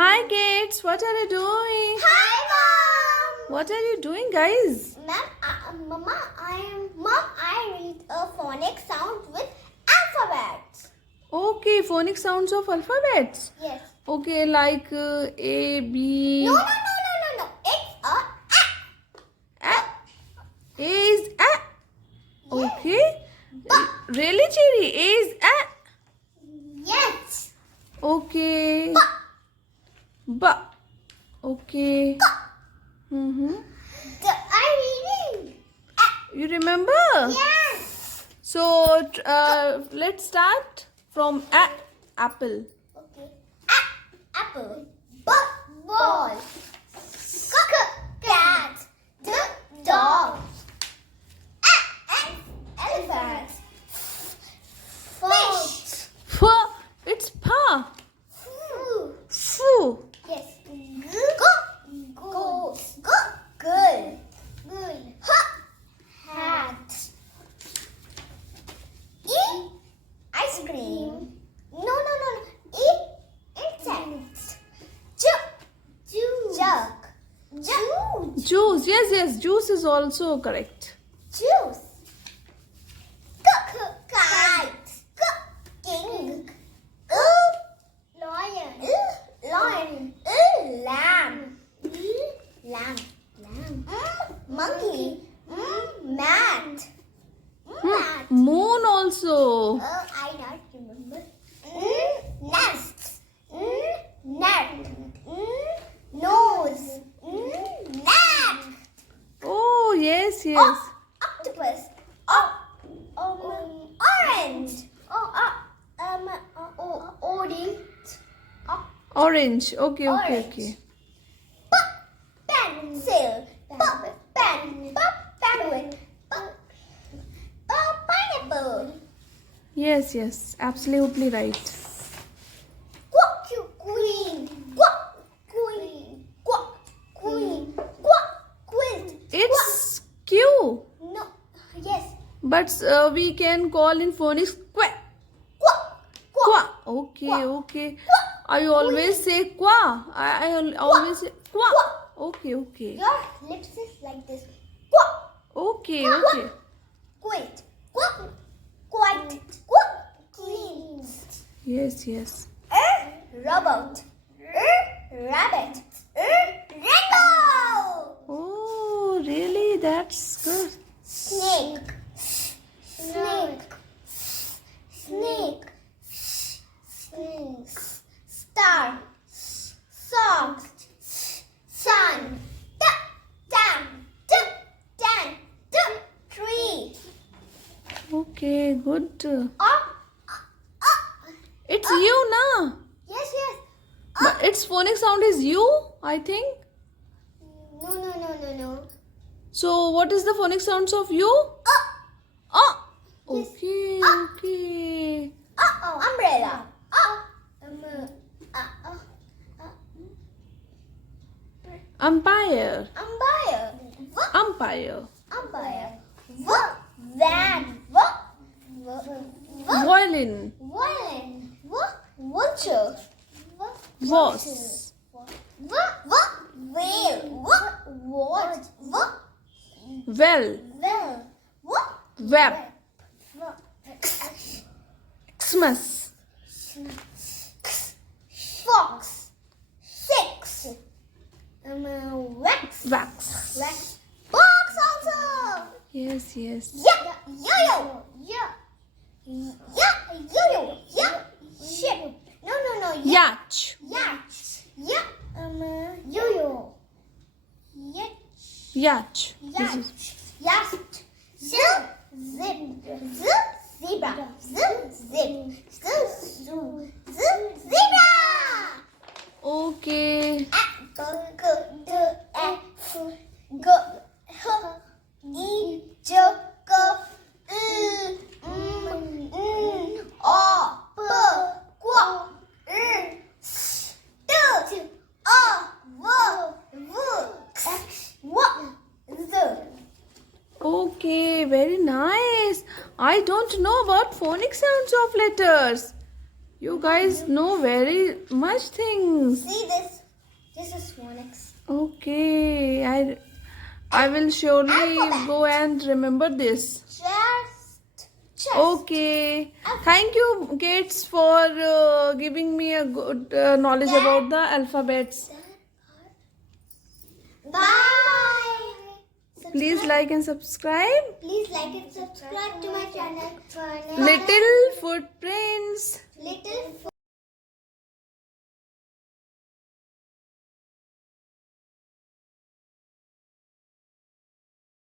Hi kids, what are you doing? Hi, Mom. What are you doing, guys? Mom, I read a phonics sound with alphabets. Okay, phonic sounds of alphabets. Yes. Okay, like A, B. No. It's a A. A is A. Yes. Okay. Really, Chiri? A is A. Yes. Okay. B. Okay. Mm-hmm. I'm reading. You remember? Yes. So let's start from A. Apple. Okay. Apple. Ball. Cat. Dog. Elephant. Fish. F. It's Pa. Food. Foo. Yes. Good. Hat. Ice cream. No. Insects. Jug. Juice. Yes. Juice is also correct. Juice. Kite. King. Lion. Lamb. Monkey. Mat. Moon also. I don't remember. Nest. Net. Nose. Neck. Oh, yes. Octopus. Orange. Orange. Okay. Pencil. Penguin. Pineapple. Yes. Absolutely right. Queen. Quilt. It's Q. No. Yes. But we can call in phonics qua. Qua. Okay. I always say qua. I always say qua. Okay. Your lips is like this. Okay. Quilt. Quite. Clean. Yes. Robot. Rabbit. Rainbow. Oh, really? That's good. Snake. Star. Song. Sun. Tree. Okay, good. It's you, na? Yes. But its phonic sound is you, I think. No. So, what is the phonic sounds of you? Okay. Umbrella. Umpire. Umpire. Van. Violin. Vulture. Was. Whale. Well. Web. Xmas. Fox. Six. Wax. Box also. Yes. Yo-yo. Ship. No. Yacht. Yo-yo. Yacht. Yacht. Zip. Zebra. Zebra. Okay. Okay, very nice. I don't know about phonic sounds of letters. You guys know very much things. See this? This is phonics. Okay, I will surely go and remember this. Chest. Okay. Thank you, kids, for giving me a good knowledge about the alphabets. Bye. Please like and subscribe. Please like and subscribe to my channel. Little footprints. Little